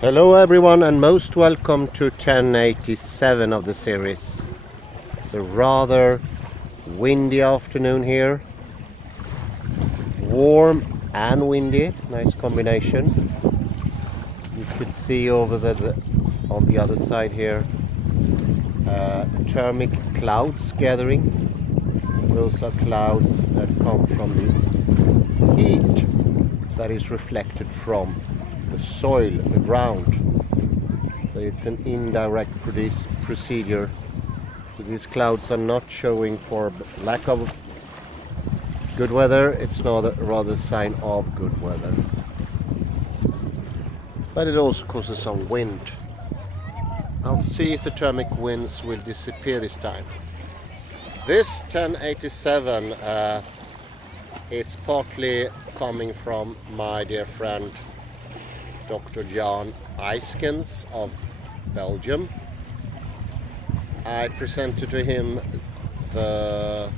Hello everyone and most welcome to 1087 of the series. It's a rather windy afternoon here. Warm and windy, nice combination. You could see over on the other side here thermic clouds gathering. Those are clouds that come from the heat that is reflected from the soil, the ground. So it's an indirect procedure. So these clouds are not showing for lack of good weather, it's not a rather sign of good weather. But it also causes some wind. I'll see if the thermic winds will disappear this time. This 1087 is partly coming from my dear friend Dr. Jan Eiskens of Belgium. I presented to him the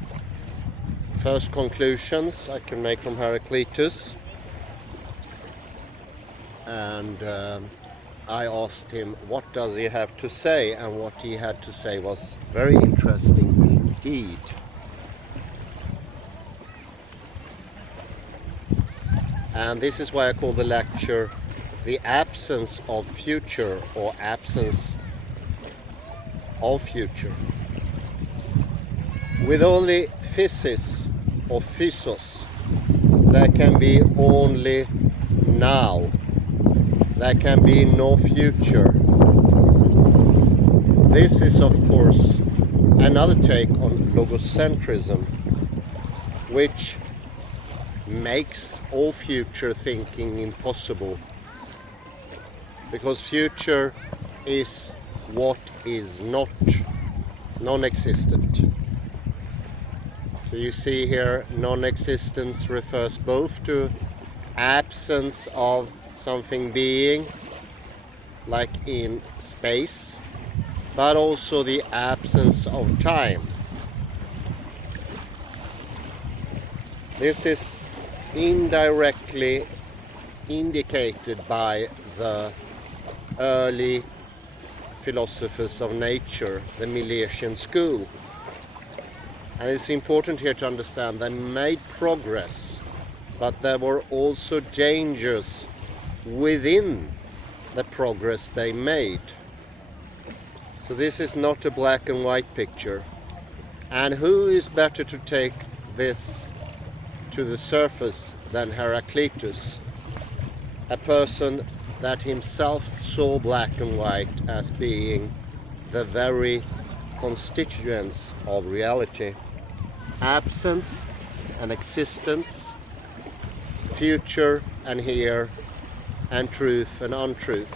first conclusions I can make from Heraclitus, and I asked him what does he have to say, and what he had to say was very interesting indeed. And this is why I call the lecture The Absence of Future, or Absence of Future. With only physis or physos, there can be only now. There can be no future. This is of course another take on logocentrism, which makes all future thinking impossible, because future is what is not, non-existent. So you see here, non-existence refers both to absence of something being, like in space, but also the absence of time. This is indirectly indicated by the early philosophers of nature, the Milesian school. And it's important here to understand they made progress, but there were also dangers within the progress they made. So this is not a black and white picture. And who is better to take this to the surface than Heraclitus, a person that himself saw black and white as being the very constituents of reality. Absence and existence, future and here, and truth and untruth.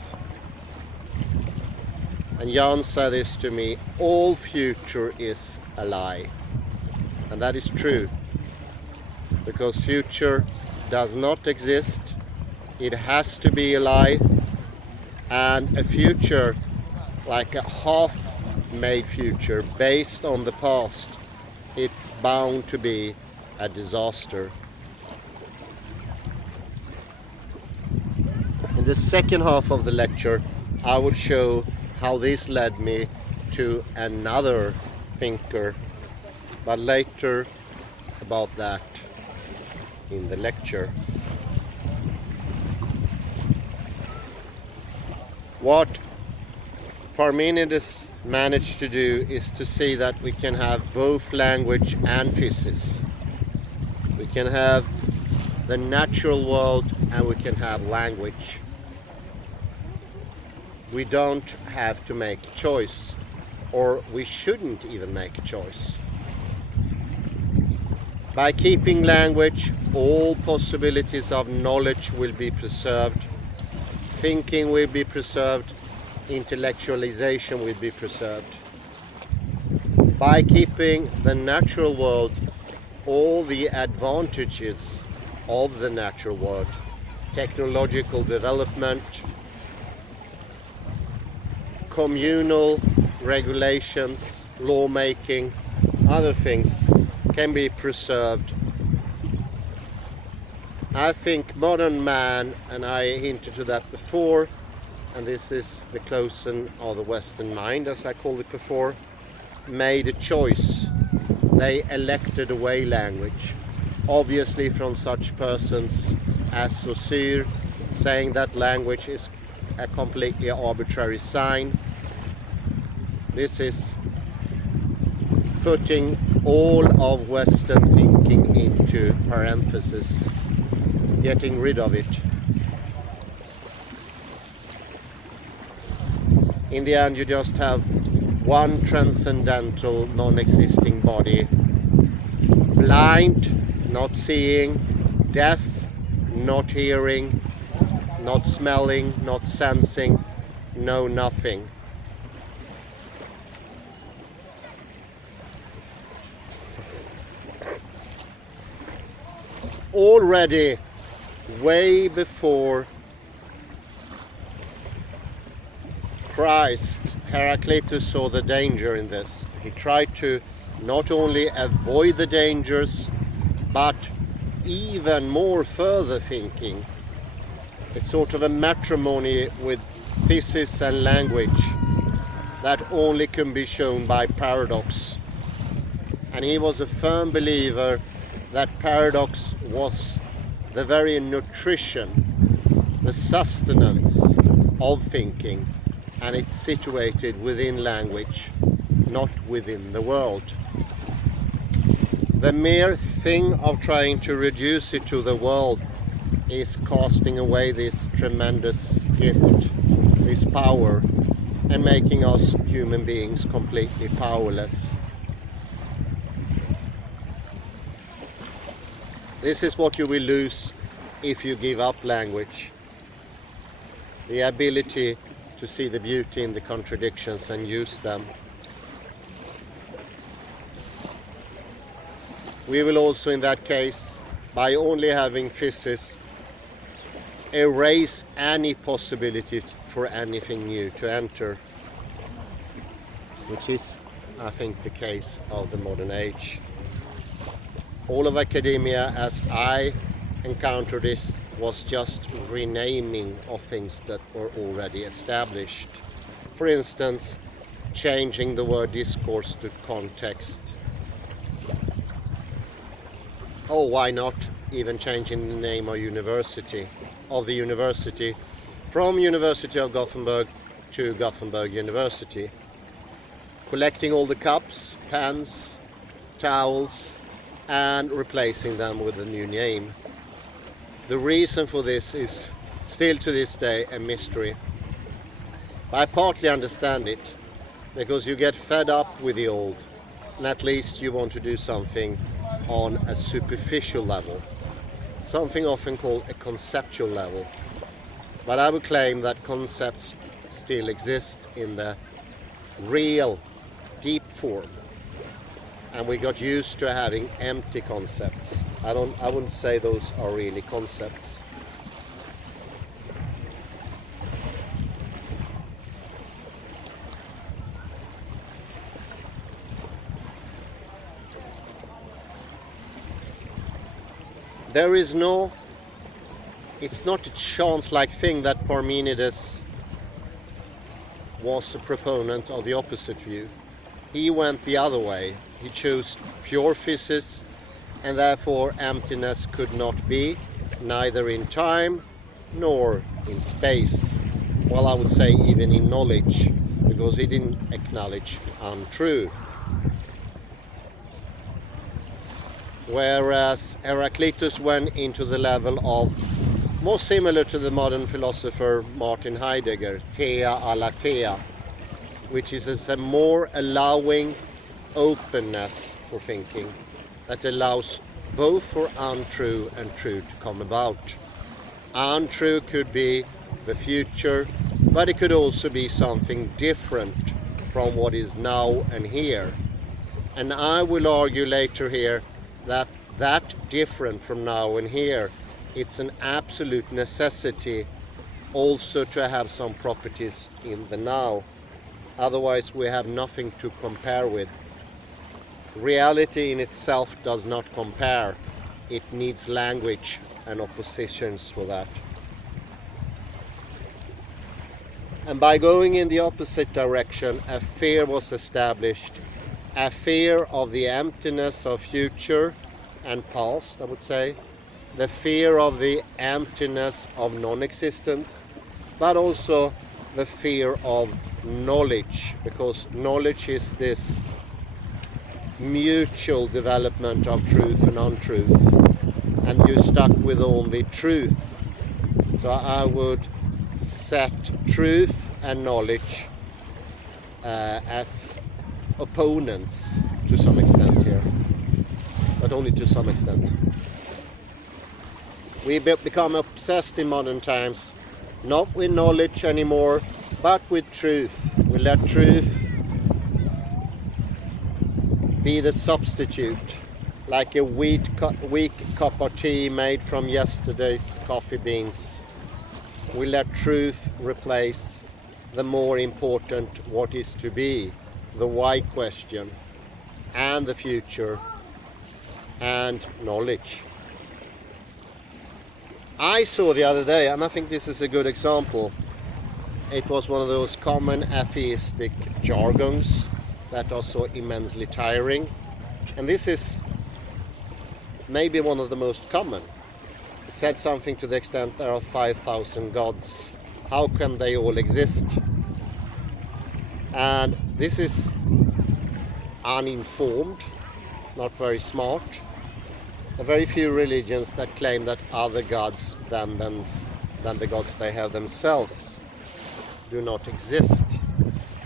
And Jan said this to me: all future is a lie. And that is true, because future does not exist. It has to be a lie, and a future, like a half-made future based on the past, it's bound to be a disaster. In the second half of the lecture, I will show how this led me to another thinker, but later about that in the lecture. What Parmenides managed to do is to see that we can have both language and physis. We can have the natural world and we can have language. We don't have to make a choice, or we shouldn't even make a choice. By keeping language, all possibilities of knowledge will be preserved, thinking will be preserved, intellectualization will be preserved. By keeping the natural world, all the advantages of the natural world, technological development, communal regulations, lawmaking, other things can be preserved. I think modern man, and I hinted to that before, and this is the closing of the Western mind, as I called it before, made a choice. They elected away language, obviously from such persons as Saussure, saying that language is a completely arbitrary sign. This is putting all of Western thinking into parenthesis, getting rid of it. In the end, you just have one transcendental, non-existing body, blind, not seeing, deaf, not hearing, not smelling, not sensing, no nothing. Already, way before Christ, Heraclitus saw the danger in this. He tried to not only avoid the dangers, but even more further thinking. It's sort of a matrimony with physics and language that only can be shown by paradox. And he was a firm believer that paradox was the very nutrition, the sustenance of thinking, and it's situated within language, not within the world. The mere thing of trying to reduce it to the world is casting away this tremendous gift, this power, and making us human beings completely powerless. This is what you will lose if you give up language. The ability to see the beauty in the contradictions and use them. We will also, in that case, by only having physics, erase any possibility for anything new to enter, which is, I think, the case of the modern age. All of academia, as I encountered this, was just renaming of things that were already established. For instance, changing the word discourse to context. Oh, why not even changing the name of the university from University of Gothenburg to Gothenburg University. Collecting all the cups, pens, towels, and replacing them with a new name. The reason for this is still to this day a mystery. I partly understand it, because you get fed up with the old, and at least you want to do something on a superficial level, something often called a conceptual level. But I would claim that concepts still exist in the real, deep form. And we got used to having empty concepts. I wouldn't say those are really concepts. There is no, it's not a chance-like thing that Parmenides was a proponent of the opposite view. He went the other way. He chose pure physics, and therefore emptiness could not be, neither in time nor in space. Well, I would say even in knowledge, because he didn't acknowledge untrue. Whereas Heraclitus went into the level of, more similar to the modern philosopher Martin Heidegger, thea aletheia, which is a more allowing openness for thinking that allows both for untrue and true to come about. Untrue could be the future, but it could also be something different from what is now and here. And I will argue later here that different from now and here, it's an absolute necessity also to have some properties in the now. Otherwise we have nothing to compare with. Reality in itself does not compare. It needs language and oppositions for that. And by going in the opposite direction, a fear was established, a fear of the emptiness of future and past, I would say, the fear of the emptiness of non-existence, but also the fear of knowledge, because knowledge is this mutual development of truth and untruth, and you're stuck with only truth. So I would set truth and knowledge as opponents to some extent here, but only to some extent. We become obsessed in modern times, not with knowledge anymore, but with truth. We let truth be the substitute, like a weak cup of tea made from yesterday's coffee beans. We let truth replace the more important what is to be, the why question, and the future, and knowledge. I saw the other day, and I think this is a good example, it was one of those common atheistic jargons that are so immensely tiring, and this is maybe one of the most common. It said something to the extent there are 5,000 gods. How can they all exist? And this is uninformed, not very smart. There are very few religions that claim that other gods than the gods they have themselves do not exist.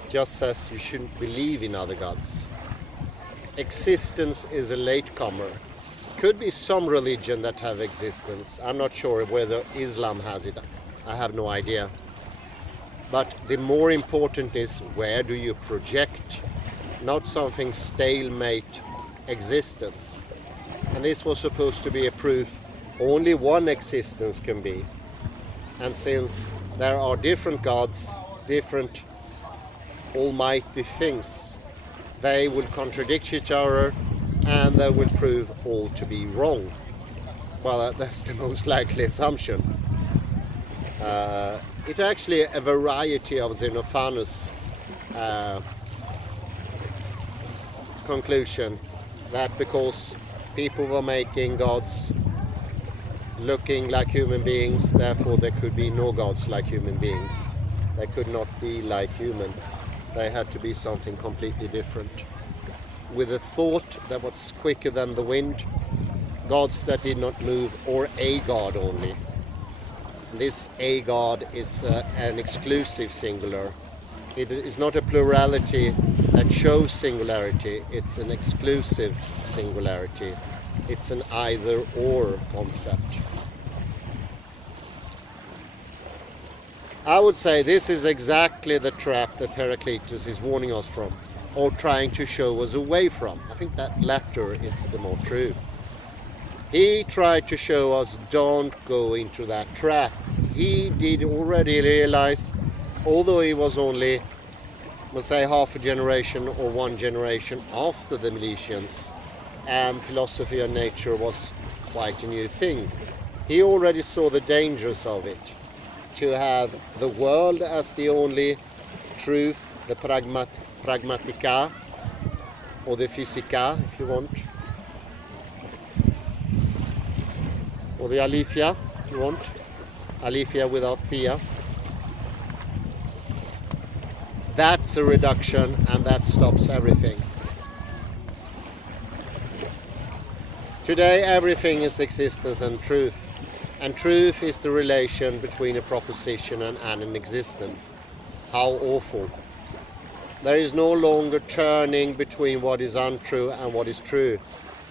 Just says you shouldn't believe in other gods. Existence is a latecomer. Could be some religion that have existence. I'm not sure whether Islam has it. I have no idea. But the more important is, where do you project? Not something stalemate existence. And this was supposed to be a proof only one existence can be. And since there are different gods, different almighty things, they will contradict each other and they will prove all to be wrong. Well, that's the most likely assumption. It's actually a variety of Xenophanes' conclusion that because people were making gods looking like human beings, therefore there could be no gods like human beings. They could not be like humans. They had to be something completely different. With a thought that was quicker than the wind, gods that did not move, or a god only. This a god is an exclusive singular. It is not a plurality that shows singularity, it's an exclusive singularity. It's an either or concept. I would say this is exactly the trap that Heraclitus is warning us from, or trying to show us away from. I think that latter is the more true. He tried to show us don't go into that trap. He did already realize, although he was only, we'll say, half a generation or one generation after the Milesians, and philosophy of nature was quite a new thing. He already saw the dangers of it. To have the world as the only truth, the pragmatica, or the physica, if you want, or the aletheia, if you want, aletheia without thea. That's a reduction, and that stops everything. Today everything is existence and truth. And truth is the relation between a proposition and an existence. How awful. There is no longer turning between what is untrue and what is true.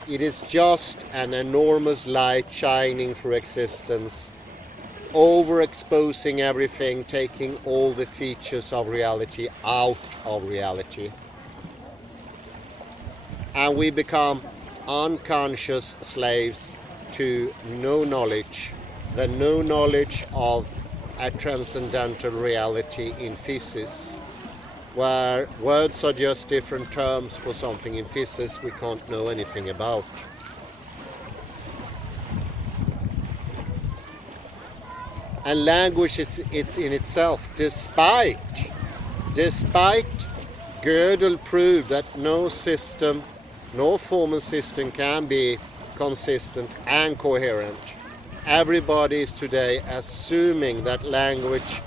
It is just an enormous light shining through existence, overexposing everything, taking all the features of reality out of reality. And we become unconscious slaves to no knowledge, the no knowledge of a transcendental reality in physics, where words are just different terms for something in physics we can't know anything about. And language is it's in itself, despite Gödel proved that no system, no formal system can be consistent and coherent. Everybody is today assuming that language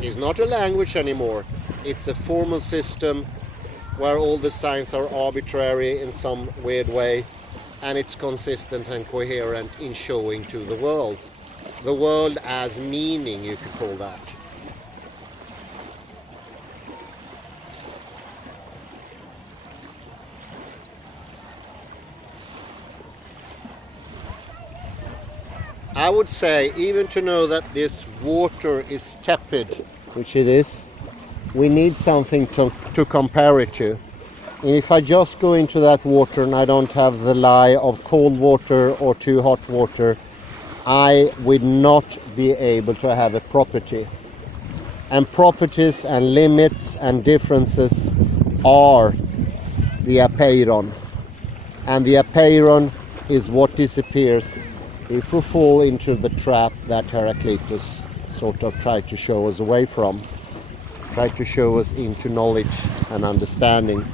is not a language anymore. It's a formal system where all the signs are arbitrary in some weird way, and it's consistent and coherent in showing to the world. The world as meaning, you could call that. I would say, even to know that this water is tepid, which it is, we need something to compare it to. And if I just go into that water and I don't have the lie of cold water or too hot water, I would not be able to have a property. And properties and limits and differences are the apeiron. And the apeiron is what disappears if we fall into the trap that Heraclitus sort of tried to show us away from, tried to show us into knowledge and understanding.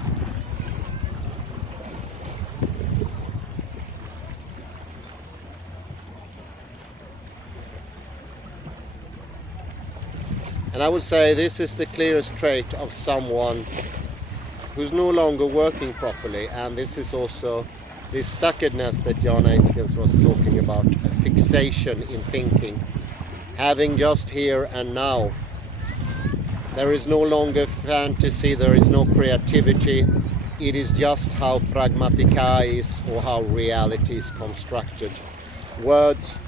And I would say this is the clearest trait of someone who's no longer working properly, and this is also this stuckedness that Jan Eiskens was talking about, a fixation in thinking, having just here and now. There is no longer fantasy, there is no creativity, it is just how pragmatica is, or how reality is constructed. Words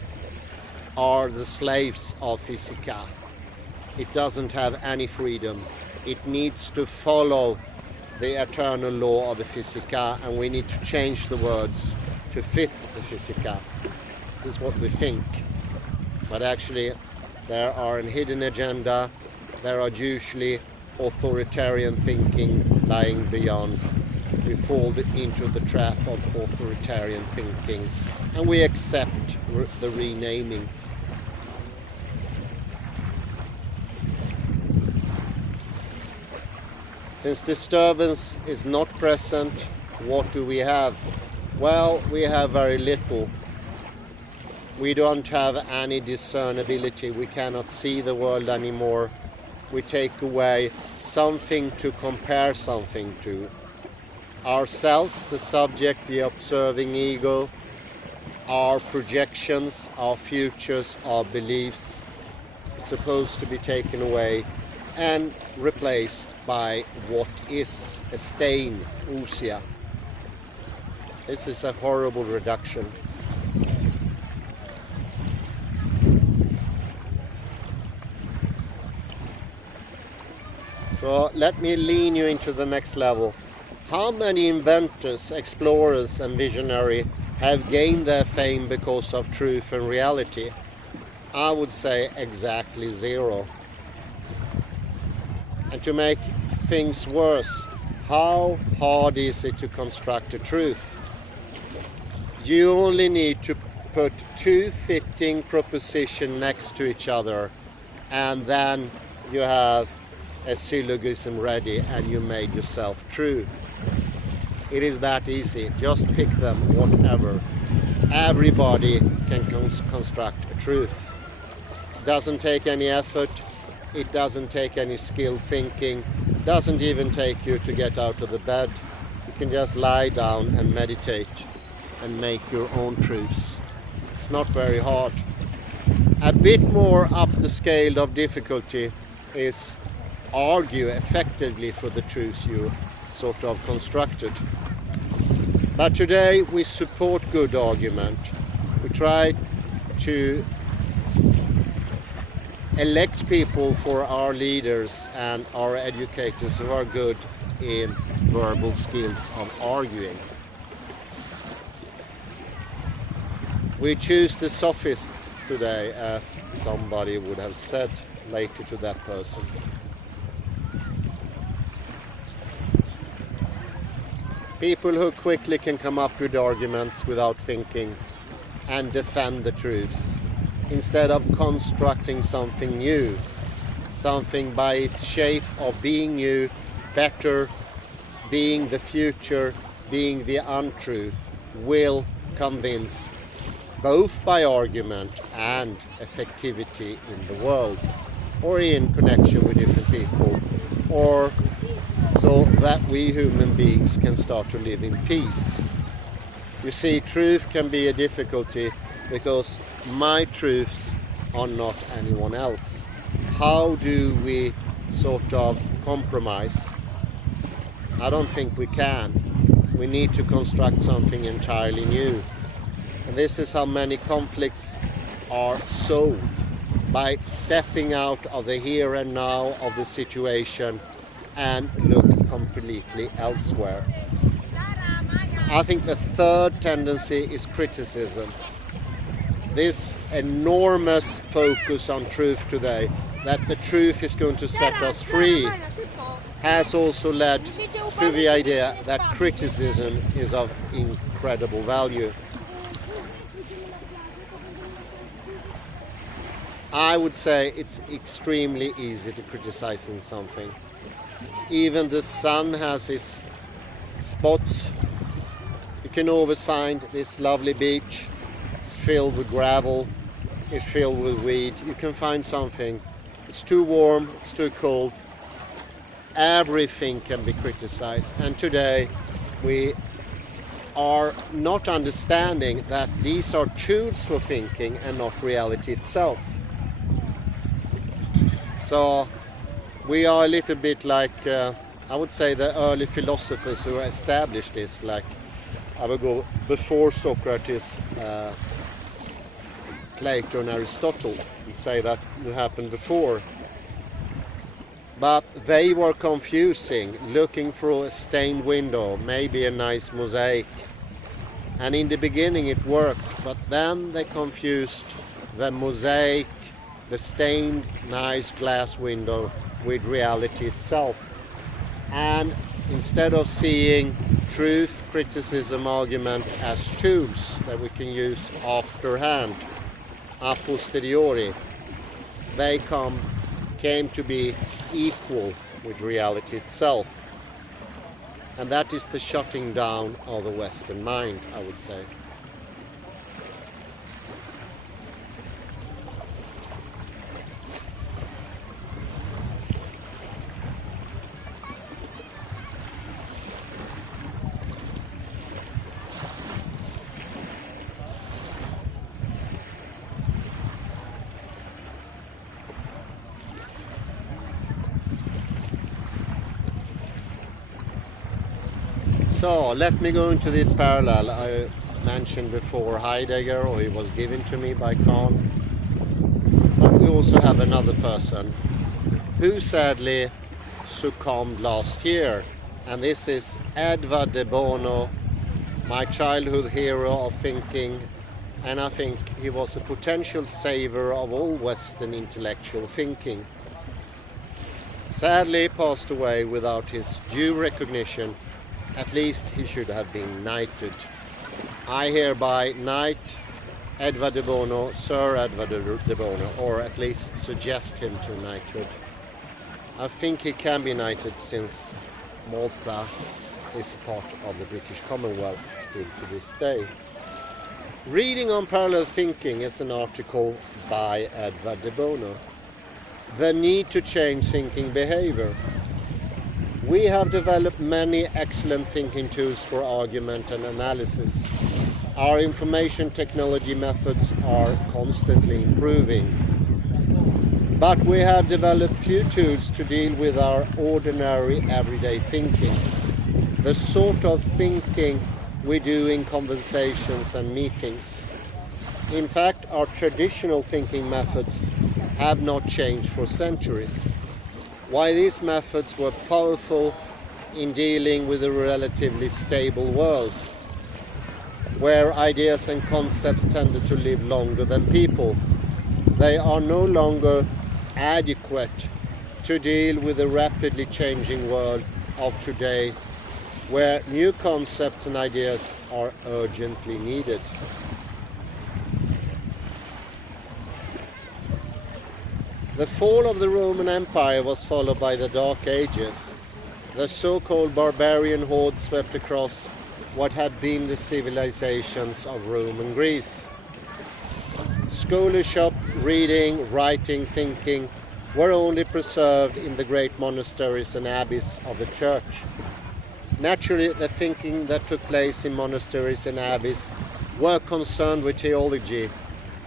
are the slaves of physica. It doesn't have any freedom. It needs to follow the eternal law of the physica, and we need to change the words to fit the physica. This is what we think, but actually there are a hidden agenda. There are usually authoritarian thinking lying beyond. We fall into the trap of authoritarian thinking, and we accept the renaming. Since disturbance is not present, what do we have? Well, we have very little. We don't have any discernibility. We cannot see the world anymore. We take away something to compare something to. Ourselves, the subject, the observing ego, our projections, our futures, our beliefs, supposed to be taken away and replaced by what is a stain, ousia. This is a horrible reduction. So let me lean you into the next level. How many inventors, explorers and visionaries have gained their fame because of truth and reality? I would say exactly zero. And to make things worse, how hard is it to construct a truth? You only need to put two fitting propositions next to each other, and then you have a syllogism ready, and you made yourself true. It is that easy. Just pick them, whatever. Everybody can construct a truth. It doesn't take any effort. It doesn't take any skilled thinking. It doesn't even take you to get out of the bed. You can just lie down and meditate and make your own truths. It's not very hard. A bit more up the scale of difficulty is argue effectively for the truths you sort of constructed. But today we support good argument. We try to elect people for our leaders and our educators who are good in verbal skills of arguing. We choose the sophists today, as somebody would have said later to that person. People who quickly can come up with arguments without thinking and defend the truths. instead of constructing something new, something by its shape of being new, better, being the future, being the untruth, will convince both by argument and effectivity in the world, or in connection with different people, or so that we human beings can start to live in peace. You see, truth can be a difficulty because my truths are not anyone else. How do we sort of compromise? I don't think we can. We need to construct something entirely new. And this is how many conflicts are solved, by stepping out of the here and now of the situation and look completely elsewhere. I think the third tendency is criticism. This enormous focus on truth today, that the truth is going to set us free, has also led to the idea that criticism is of incredible value. I would say it's extremely easy to criticize something. Even the sun has its spots. You can always find this lovely beach. It's filled with gravel, it's filled with weed. You can find something. It's too warm, it's too cold. Everything can be criticized. And today we are not understanding that these are tools for thinking and not reality itself. So we are a little bit like, I would say, the early philosophers who established this, like I would go before Socrates, Plato and Aristotle, and say that it happened before. But they were confusing, looking for a stained window, maybe a nice mosaic. And in the beginning it worked, but then they confused the mosaic, the stained nice glass window, with reality itself. And instead of seeing truth, criticism, argument as tools that we can use afterhand, a posteriori, they came to be equal with reality itself. And that is the shutting down of the Western mind, I would say. So let me go into this parallel. I mentioned before Heidegger, or it was given to me by Kant. But we also have another person who sadly succumbed last year. And this is Edward de Bono, my childhood hero of thinking. And I think he was a potential savior of all Western intellectual thinking. Sadly passed away without his due recognition. At least he should have been knighted. I hereby knight Edward de Bono, Sir Edward de Bono, or at least suggest him to knighthood. I think he can be knighted since Malta is part of the British Commonwealth still to this day. Reading on Parallel Thinking is an article by Edward de Bono. The need to change thinking behavior. We have developed many excellent thinking tools for argument and analysis. Our information technology methods are constantly improving. But we have developed few tools to deal with our ordinary everyday thinking. The sort of thinking we do in conversations and meetings. In fact, our traditional thinking methods have not changed for centuries. Why these methods were powerful in dealing with a relatively stable world, where ideas and concepts tended to live longer than people. They are no longer adequate to deal with the rapidly changing world of today, where new concepts and ideas are urgently needed. The fall of the Roman Empire was followed by the Dark Ages. The so-called barbarian horde swept across what had been the civilizations of Rome and Greece. Scholarship, reading, writing, thinking were only preserved in the great monasteries and abbeys of the church. Naturally, the thinking that took place in monasteries and abbeys were concerned with theology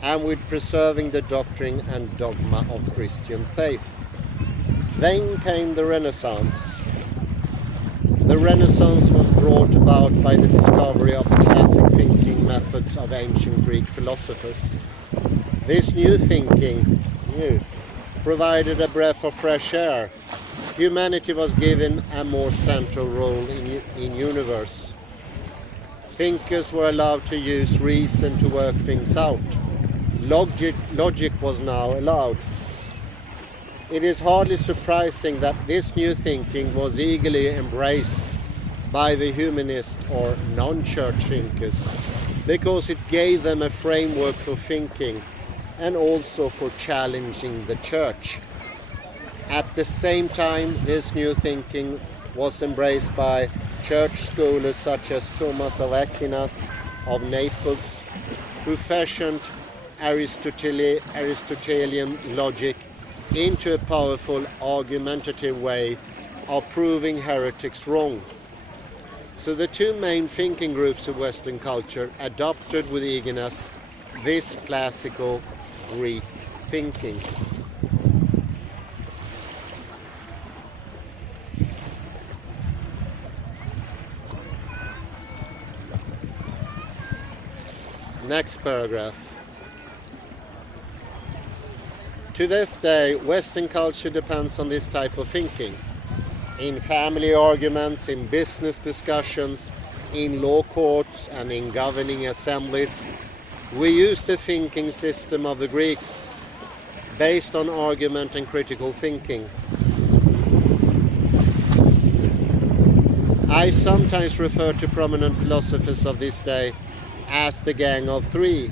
and with preserving the doctrine and dogma of Christian faith. Then came the Renaissance. The Renaissance was brought about by the discovery of the classic thinking methods of ancient Greek philosophers. This new thinking provided a breath of fresh air. Humanity was given a more central role in universe. Thinkers were allowed to use reason to work things out. Logic was now allowed. It is hardly surprising that this new thinking was eagerly embraced by the humanist or non-church thinkers, because it gave them a framework for thinking and also for challenging the church. At the same time, this new thinking was embraced by church scholars such as Thomas of Aquin of Naples, who fashioned Aristotelian logic into a powerful argumentative way of proving heretics wrong. So the two main thinking groups of Western culture adopted with eagerness this classical Greek thinking. Next paragraph. To this day, Western culture depends on this type of thinking. In family arguments, in business discussions, in law courts, and in governing assemblies, we use the thinking system of the Greeks, based on argument and critical thinking. I sometimes refer to prominent philosophers of this day as the Gang of Three.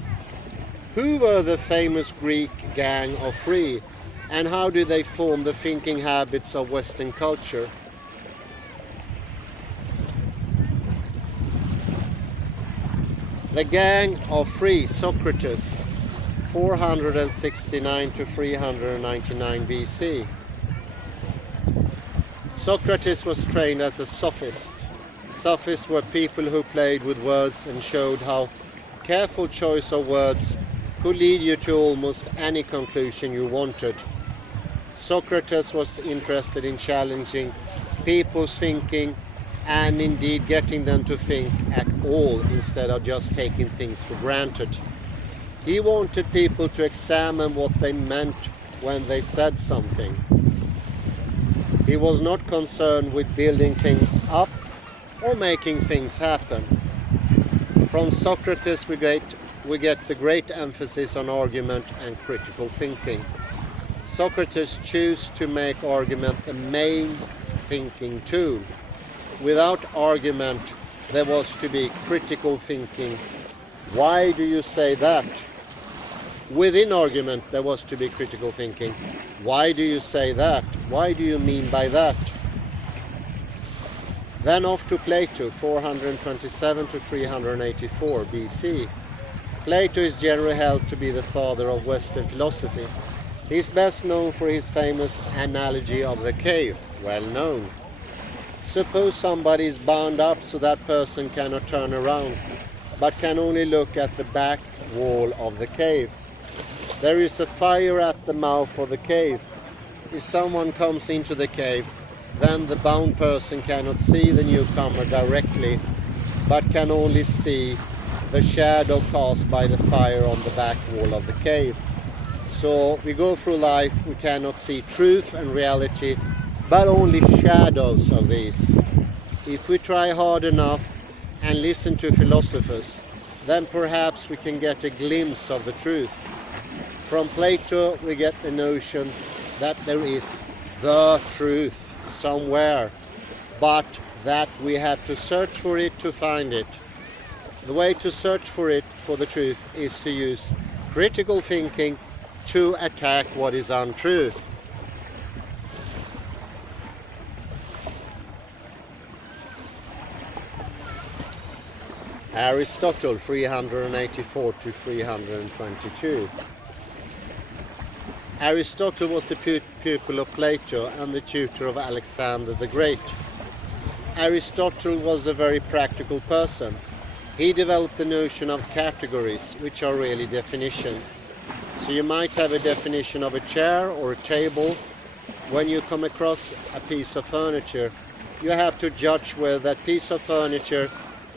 Who were the famous Greek Gang of Three, and how did they form the thinking habits of Western culture? The Gang of Three: Socrates, 469 to 399 BC. Socrates was trained as a sophist. Sophists were people who played with words and showed how careful choice of words could lead you to almost any conclusion you wanted. Socrates was interested in challenging people's thinking and indeed getting them to think at all instead of just taking things for granted. He wanted people to examine what they meant when they said something. He was not concerned with building things up or making things happen. From Socrates we get the great emphasis on argument and critical thinking. Socrates chose to make argument the main thinking tool. Without argument, there was to be critical thinking. Why do you say that? Within argument, there was to be critical thinking. Why do you say that? Why do you mean by that? Then off to Plato, 427 to 384 BC. Plato is generally held to be the father of Western philosophy. He is best known for his famous analogy of the cave, well known. Suppose somebody is bound up so that person cannot turn around, but can only look at the back wall of the cave. There is a fire at the mouth of the cave. If someone comes into the cave, then the bound person cannot see the newcomer directly, but can only see the shadow cast by the fire on the back wall of the cave. So we go through life, we cannot see truth and reality, but only shadows of these. If we try hard enough and listen to philosophers, then perhaps we can get a glimpse of the truth. From Plato we get the notion that there is the truth somewhere, but that we have to search for it to find it. The way to search for it, for the truth, is to use critical thinking to attack what is untrue. Aristotle, 384 to 322. Aristotle was the pupil of Plato and the tutor of Alexander the Great. Aristotle was a very practical person. He developed the notion of categories, which are really definitions. So you might have a definition of a chair or a table. When you come across a piece of furniture, you have to judge whether that piece of furniture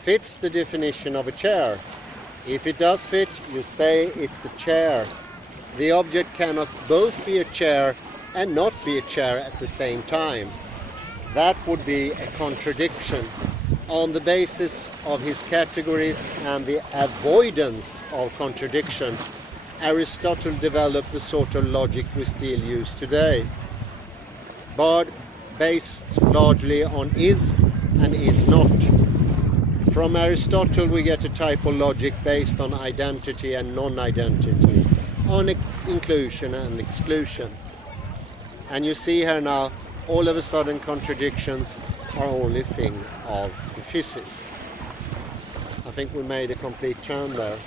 fits the definition of a chair. If it does fit, you say it's a chair. The object cannot both be a chair and not be a chair at the same time. That would be a contradiction. On the basis of his categories and the avoidance of contradiction, Aristotle developed the sort of logic we still use today, but based largely on is and is not. From Aristotle we get a type of logic based on identity and non-identity, on inclusion and exclusion. And you see here now, all of a sudden contradictions are only a thing of the physics. I think we made a complete turn there.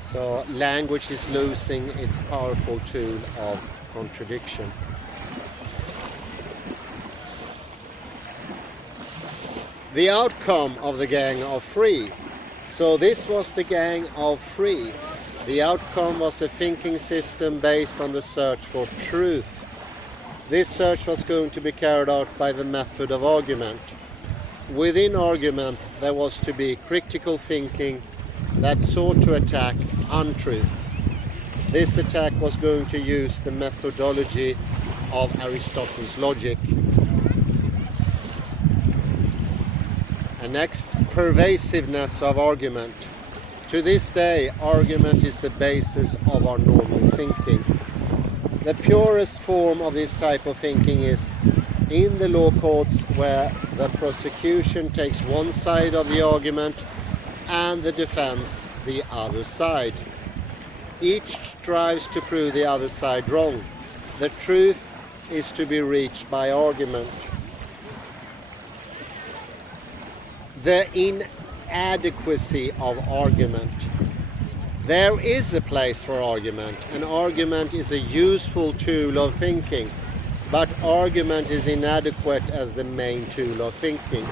So language is losing its powerful tool of contradiction. The outcome of the Gang of Three. So this was the Gang of Three. The outcome was a thinking system based on the search for truth. This search was going to be carried out by the method of argument. Within argument there was to be critical thinking that sought to attack untruth. This attack was going to use the methodology of Aristotle's logic. And next, pervasiveness of argument. To this day, argument is the basis of our normal thinking. The purest form of this type of thinking is in the law courts, where the prosecution takes one side of the argument and the defense the other side. Each strives to prove the other side wrong. The truth is to be reached by argument. The inadequacy of argument. There is a place for argument, and argument is a useful tool of thinking, but argument is inadequate as the main tool of thinking.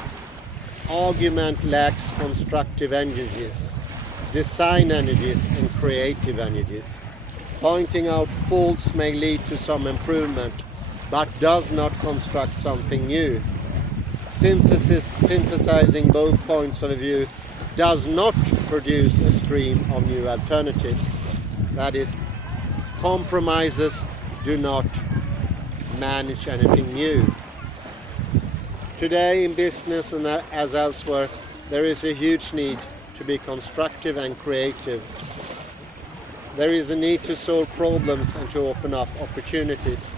Argument lacks constructive energies, design energies and creative energies. Pointing out faults may lead to some improvement, but does not construct something new. Synthesizing both points of view does not produce a stream of new alternatives. That is, compromises do not manage anything new. Today in business and as elsewhere, there is a huge need to be constructive and creative. There is a need to solve problems and to open up opportunities.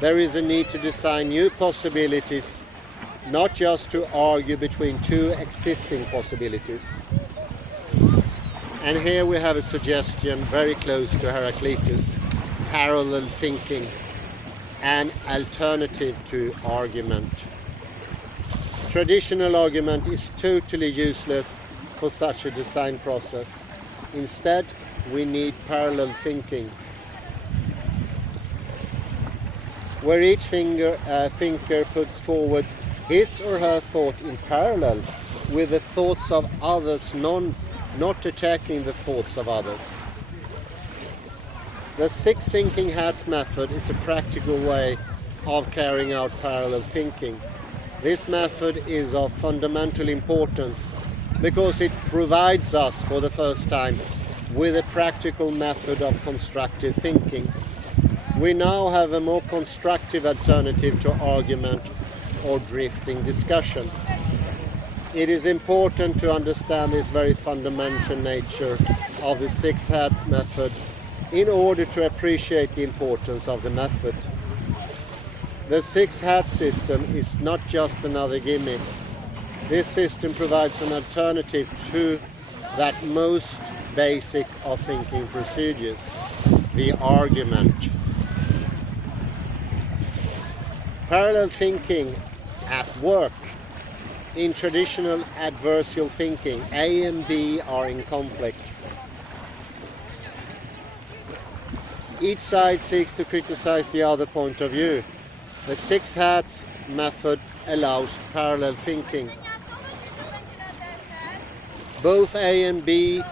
There is a need to design new possibilities, not just to argue between two existing possibilities. And here we have a suggestion very close to Heraclitus: parallel thinking, an alternative to argument. Traditional argument is totally useless for such a design process. Instead, we need parallel thinking, where each thinker puts forward his or her thought in parallel with the thoughts of others, not attacking the thoughts of others. The 6 thinking hats method is a practical way of carrying out parallel thinking. This method is of fundamental importance because it provides us for the first time with a practical method of constructive thinking. We now have a more constructive alternative to argument or drifting discussion. It is important to understand this very fundamental nature of the 6 hat method in order to appreciate the importance of the method. The 6 hat system is not just another gimmick. This system provides an alternative to that most basic of thinking procedures, the argument. Parallel thinking at work. In traditional adversarial thinking, A and B are in conflict. Each side seeks to criticize the other point of view. The six hats method allows parallel thinking. Both A and B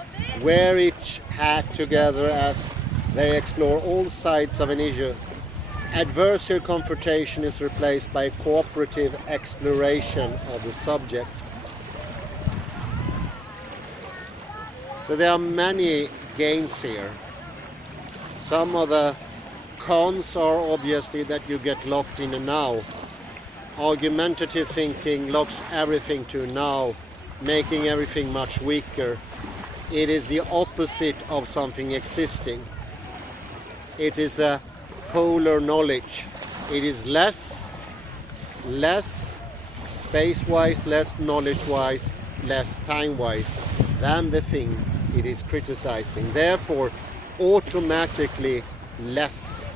wear each hat together as they explore all sides of an issue. Adversarial confrontation is replaced by a cooperative exploration of the subject. So there are many gains here. Some of the cons are obviously that you get locked in a now. Argumentative thinking locks everything to now, making everything much weaker. It is the opposite of something existing. It is a polar knowledge. It is less space-wise, less knowledge-wise, less time-wise than the thing it is criticizing. Therefore, automatically less.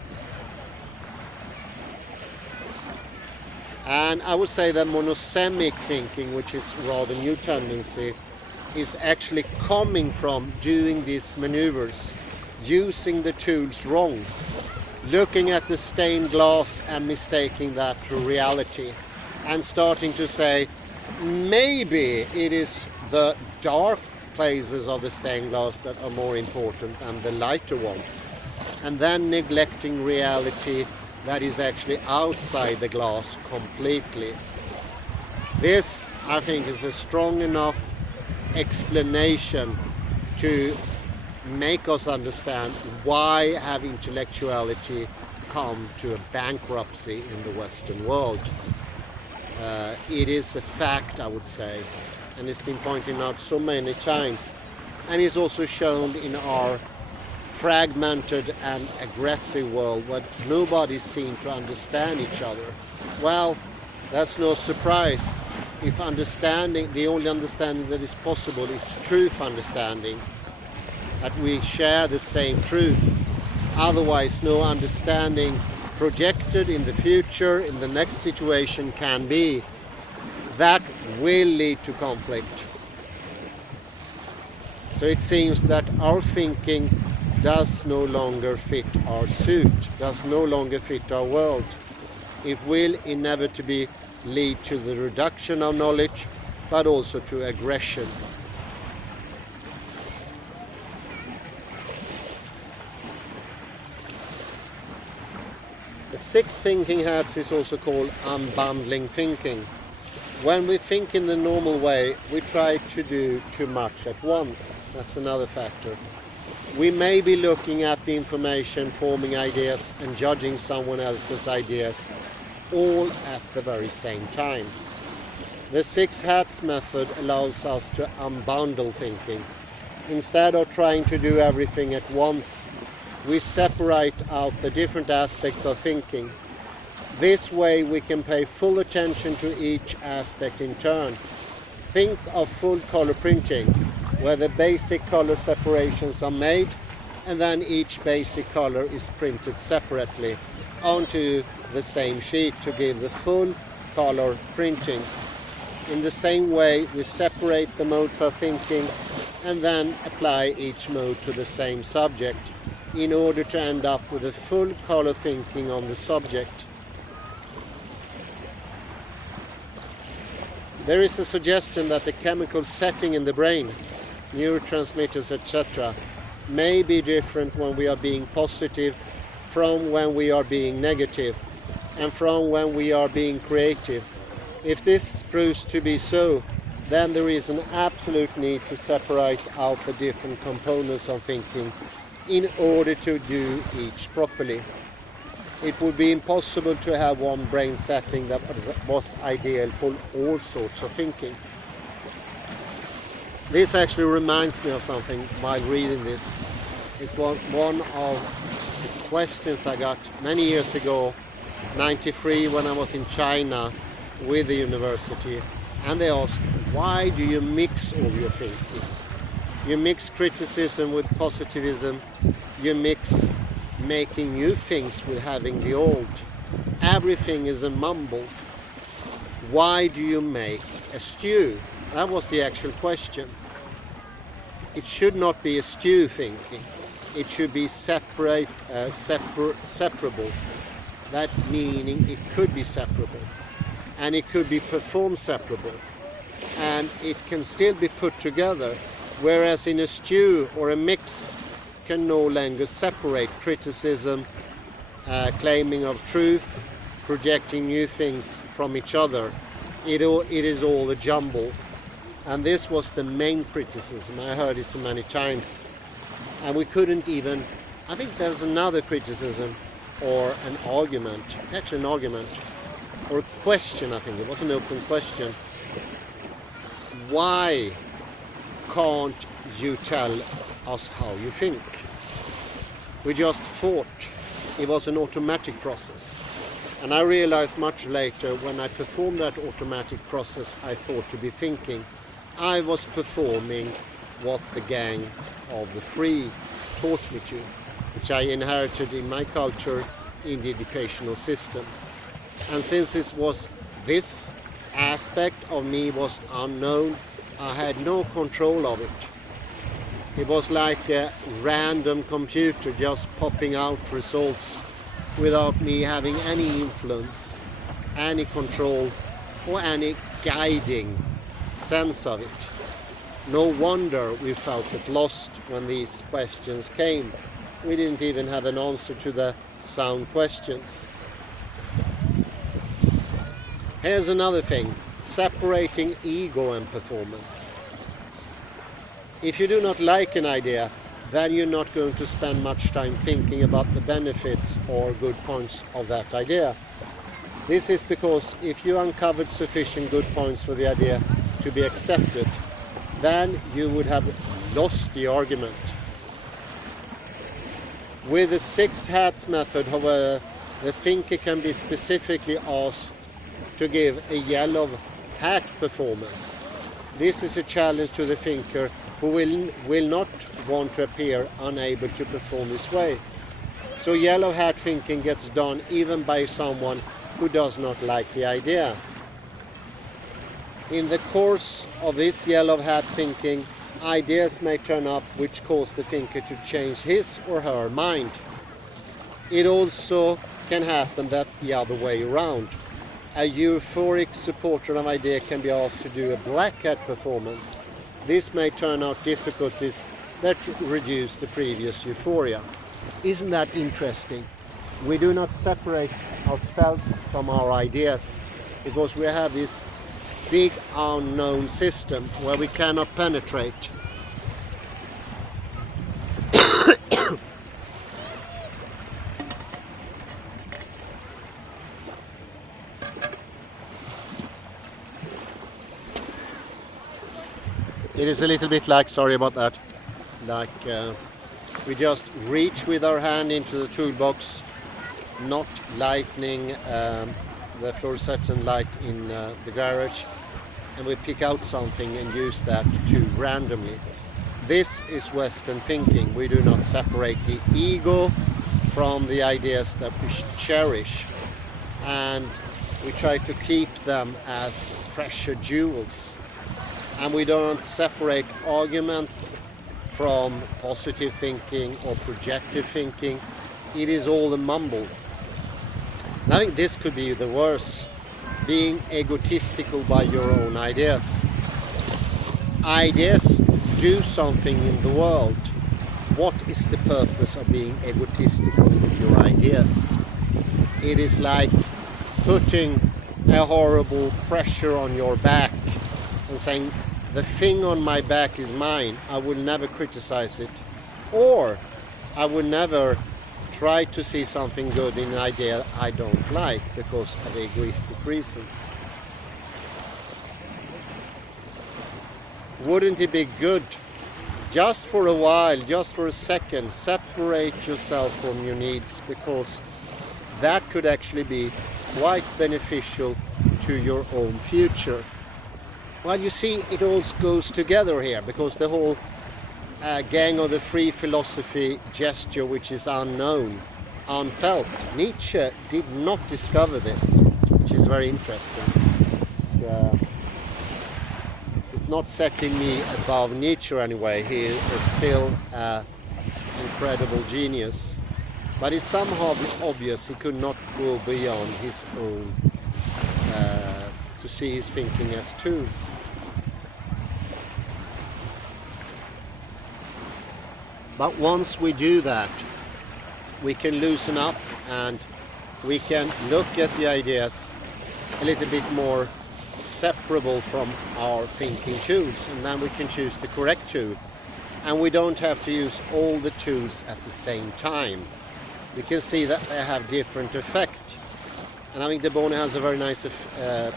And I would say that monosemic thinking, which is rather new tendency, is actually coming from doing these maneuvers, using the tools wrong, looking at the stained glass and mistaking that for reality, and starting to say, maybe it is the dark places of the stained glass that are more important than the lighter ones, and then neglecting reality that is actually outside the glass completely. This, I think, is a strong enough explanation to make us understand why have intellectuality come to a bankruptcy in the Western world. It is a fact, I would say, and it's been pointed out so many times, and it's also shown in our fragmented and aggressive world where nobody seems to understand each other. Well, that's no surprise if understanding, the only understanding that is possible is truth understanding, that we share the same truth. Otherwise, no understanding projected in the future, in the next situation can be. That will lead to conflict. So it seems that our thinking does no longer fit our suit, does no longer fit our world. It will inevitably lead to the reduction of knowledge, but also to aggression. The sixth thinking hats is also called unbundling thinking. When we think in the normal way, we try to do too much at once. That's another factor. We may be looking at the information, forming ideas, and judging someone else's ideas all at the very same time. The six hats method allows us to unbundle thinking. Instead of trying to do everything at once, we separate out the different aspects of thinking. This way we can pay full attention to each aspect in turn. Think of full color printing, where the basic color separations are made and then each basic color is printed separately onto the same sheet to give the full color printing. In the same way, we separate the modes of thinking and then apply each mode to the same subject in order to end up with a full color thinking on the subject. There is a suggestion that the chemical setting in the brain, neurotransmitters, etc., may be different when we are being positive from when we are being negative, and from when we are being creative. If this proves to be so, then there is an absolute need to separate out the different components of thinking in order to do each properly. It would be impossible to have one brain setting that was ideal for all sorts of thinking. This actually reminds me of something while reading this. It's one of the questions I got many years ago, 93, when I was in China with the university, and they asked, why do you mix all your thinking? You mix criticism with positivism. You mix making new things with having the old. Everything is a mumble. Why do you make a stew? That was the actual question. It should not be a stew thinking. It should be separable. That meaning it could be separable. And it could be performed separable. And it can still be put together. Whereas in a stew or a mix can no longer separate criticism, claiming of truth, projecting new things from each other. It is all a jumble. And this was the main criticism. I heard it so many times. And we couldn't even, I think there's another criticism or an argument, actually an argument, or a question, I think. It was an open question. Why can't you tell us how you think? We just thought it was an automatic process. And I realized much later when I performed that automatic process I thought to be thinking, I was performing what the gang of the free taught me to, which I inherited in my culture in the educational system. And since this aspect of me was unknown, I had no control of it. It was like a random computer just popping out results without me having any influence, any control, or any guiding sense of it. No wonder we felt lost when these questions came. We didn't even have an answer to the sound questions. Here's another thing, separating ego and performance. If you do not like an idea, then you're not going to spend much time thinking about the benefits or good points of that idea. This is because if you uncovered sufficient good points for the idea to be accepted, then you would have lost the argument. With the 6 hats method, however, the thinker can be specifically asked to give a yellow hat performance. This is a challenge to the thinker who will not want to appear unable to perform this way. So yellow hat thinking gets done even by someone who does not like the idea. In the course of this yellow hat thinking, ideas may turn up which cause the thinker to change his or her mind. It also can happen that the other way around. A euphoric supporter of idea can be asked to do a black hat performance. This may turn out difficulties that reduce the previous euphoria. Isn't that interesting? We do not separate ourselves from our ideas because we have this big unknown system where we cannot penetrate. It is a little bit like, sorry about that, like we just reach with our hand into the toolbox, not lighting the fluorescent light in the garage, and we pick out something and use that to randomly. This is Western thinking. We do not separate the ego from the ideas that we cherish, and we try to keep them as precious jewels. And we don't separate argument from positive thinking or projective thinking. It is all a mumble. And I think this could be the worst, being egotistical by your own ideas. Ideas do something in the world. What is the purpose of being egotistical with your ideas? It is like putting a horrible pressure on your back and saying, the thing on my back is mine, I will never criticize it. Or I will never try to see something good in an idea I don't like because of egoistic reasons. Wouldn't it be good, just for a while, just for a second, separate yourself from your needs, because that could actually be quite beneficial to your own future. Well, you see, it all goes together here, because the whole gang of the free philosophy gesture which is unknown, unfelt. Nietzsche did not discover this, which is very interesting. It's not setting me above Nietzsche anyway. He is still an incredible genius, but it's somehow obvious he could not go beyond his own to see his thinking as tools. But once we do that, we can loosen up and we can look at the ideas a little bit more separable from our thinking tools, and then we can choose the correct tool. And we don't have to use all the tools at the same time. We can see that they have different effect. And I think the Bono has a very nice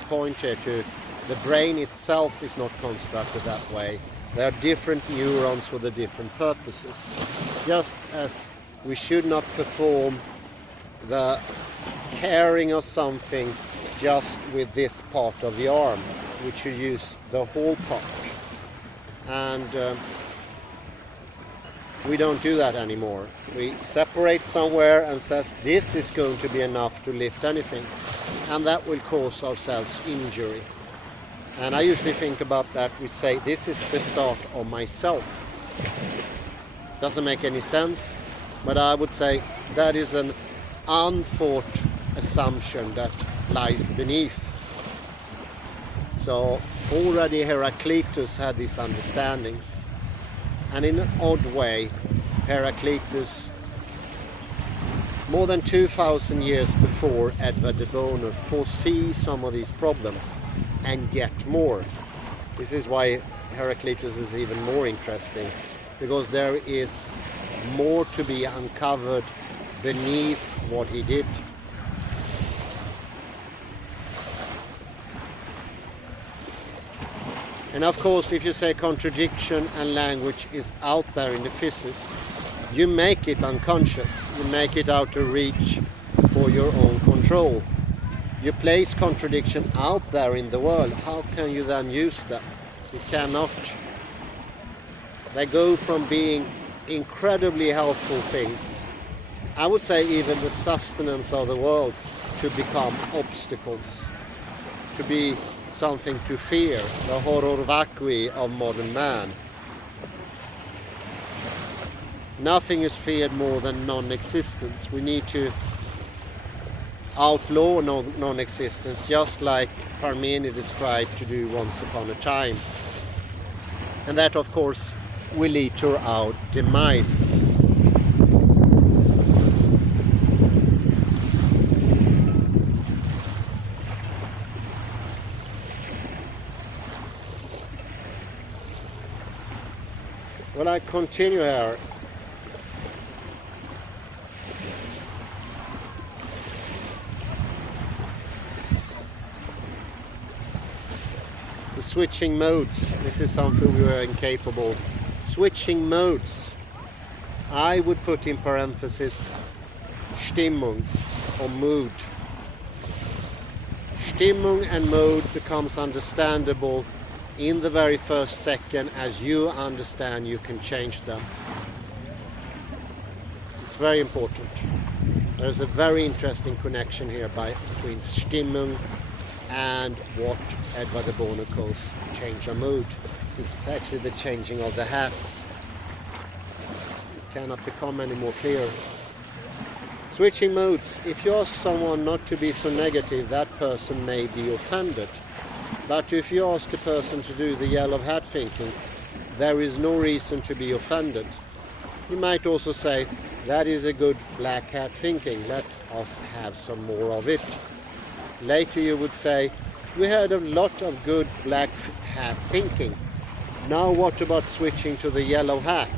point here too. The brain itself is not constructed that way. There are different neurons for the different purposes. Just as we should not perform the carrying of something just with this part of the arm. We should use the whole part. And we don't do that anymore. We separate somewhere and says this is going to be enough to lift anything, and that will cause ourselves injury. And I usually think about that. We say this is the start of myself. Doesn't make any sense, but I would say that is an unthought assumption that lies beneath. So already Heraclitus had these understandings. And in an odd way, Heraclitus, more than 2,000 years before Edward de Bono, foresees some of these problems and yet more. This is why Heraclitus is even more interesting, because there is more to be uncovered beneath what he did. And of course, if you say contradiction and language is out there in the physics, you make it unconscious. You make it out of reach for your own control. You place contradiction out there in the world. How can you then use them? You cannot. They go from being incredibly helpful things, I would say even the sustenance of the world, to become obstacles, to be something to fear, the horror vacui of modern man. Nothing is feared more than non-existence. We need to outlaw non-existence, just like Parmenides tried to do once upon a time. And that, of course, will lead to our demise. Well, I continue here. The switching modes. This is something we are incapable. Switching modes. I would put in parenthesis Stimmung or mood. Stimmung and mode becomes understandable in the very first second as you understand you can change them. It's very important. There's a very interesting connection here between Stimmung and what Edward de Bono calls change of mood. This is actually the changing of the hats. It cannot become any more clear. Switching modes. If you ask someone not to be so negative, that person may be offended. But if you ask a person to do the yellow hat thinking, there is no reason to be offended. You might also say, that is a good black hat thinking, let us have some more of it. Later you would say, we had a lot of good black hat thinking. Now what about switching to the yellow hat?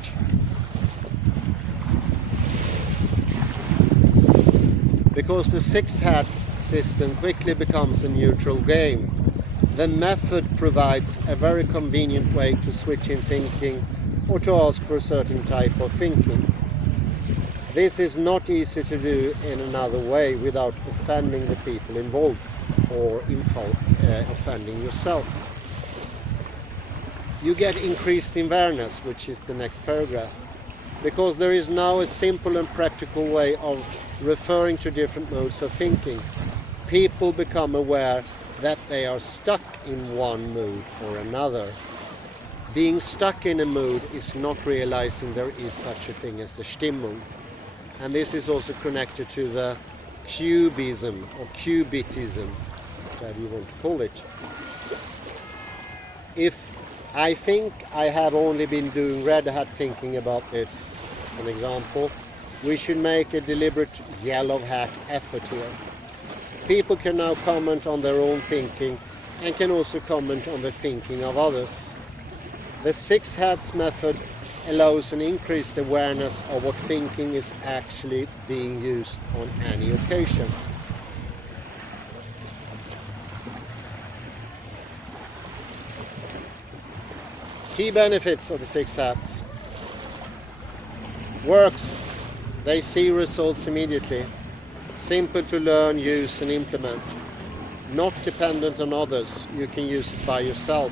Because the six hats system quickly becomes a neutral game. The method provides a very convenient way to switch in thinking or to ask for a certain type of thinking. This is not easy to do in another way without offending the people involved or offending yourself. you get increased awareness, which is the next paragraph, because there is now a simple and practical way of referring to different modes of thinking. People become aware that they are stuck in one mood or another. Being stuck in a mood is not realizing there is such a thing as a Stimmung. And this is also connected to the cubism or cubitism, whatever you want to call it. If I think I have only been doing red hat thinking about this, an example, we should make a deliberate yellow hat effort here. People can now comment on their own thinking and can also comment on the thinking of others. The 6 hats method allows an increased awareness of what thinking is actually being used on any occasion. Key benefits of the 6 hats. Works. They see results immediately. Simple to learn, use and implement. Not dependent on others. You can use it by yourself.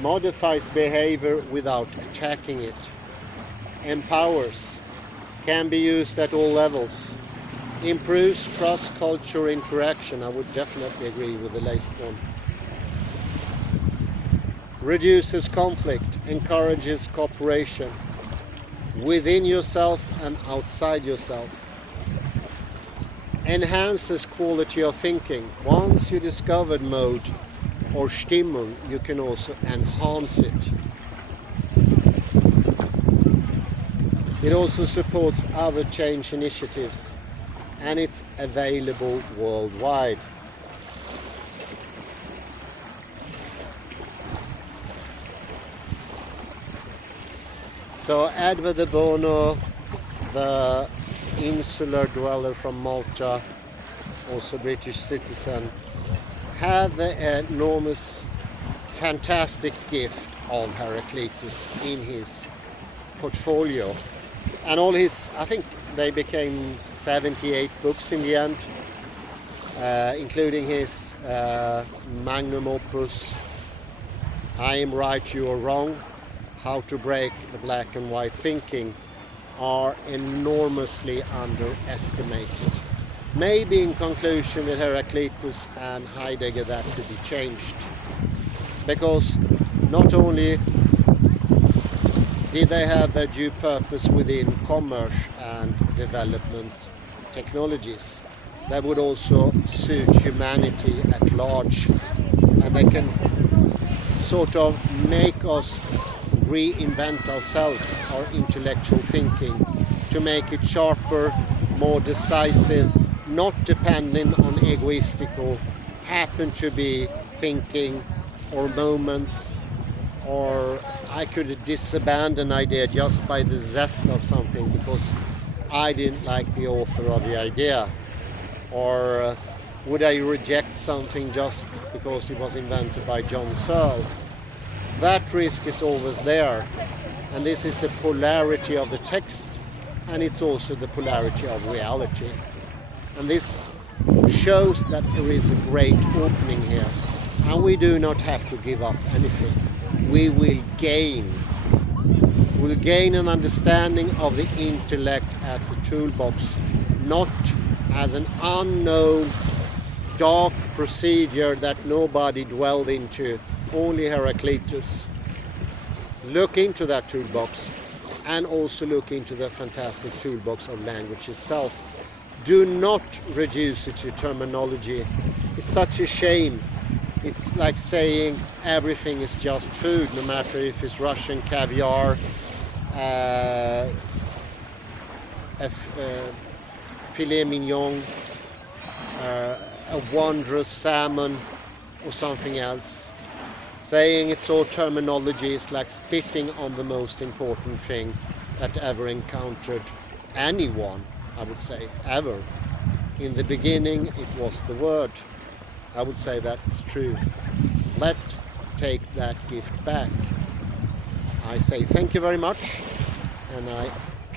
Modifies behavior without attacking it. Empowers. Can be used at all levels. Improves cross-cultural interaction. I would definitely agree with the last one. Reduces conflict, encourages cooperation within yourself and outside yourself. Enhances quality of thinking. Once you discovered mode or Stimmung, you can also enhance it. It also supports other change initiatives, and it's available worldwide. So Edward de Bono, the insular dweller from Malta, also British citizen, had the enormous, fantastic gift of Heraclitus in his portfolio. And all his, I think they became 78 books in the end, including his magnum opus, I Am Right, You Are Wrong, How to Break the Black and White Thinking, are enormously underestimated. Maybe in conclusion with Heraclitus and Heidegger that could be changed, because not only did they have their due purpose within commerce and development technologies, they would also suit humanity at large, and they can sort of make us reinvent ourselves, our intellectual thinking, to make it sharper, more decisive, not depending on egoistical, happen to be thinking or moments, or I could disabandon an idea just by the zest of something because I didn't like the author of the idea, or would I reject something just because it was invented by John Searle? That risk is always there, and this is the polarity of the text, and it's also the polarity of reality. And this shows that there is a great opening here, and we do not have to give up anything. We will gain. We'll gain an understanding of the intellect as a toolbox, not as an unknown dark procedure that nobody dwelled into, only Heraclitus. Look into that toolbox, and also look into the fantastic toolbox of language itself. Do not reduce it to terminology. It's such a shame. It's like saying everything is just food, no matter if it's Russian caviar, filet mignon, a wondrous salmon, or something else. Saying it's all terminology is like spitting on the most important thing that ever encountered anyone, I would say, ever. In the beginning, it was the word. I would say that's true. Let's take that gift back. I say thank you very much, and I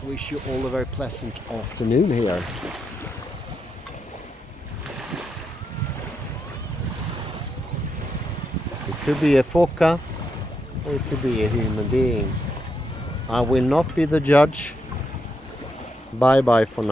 wish you all a very pleasant afternoon here. It could be a foca, or to be a human being. I will not be the judge. Bye bye for now.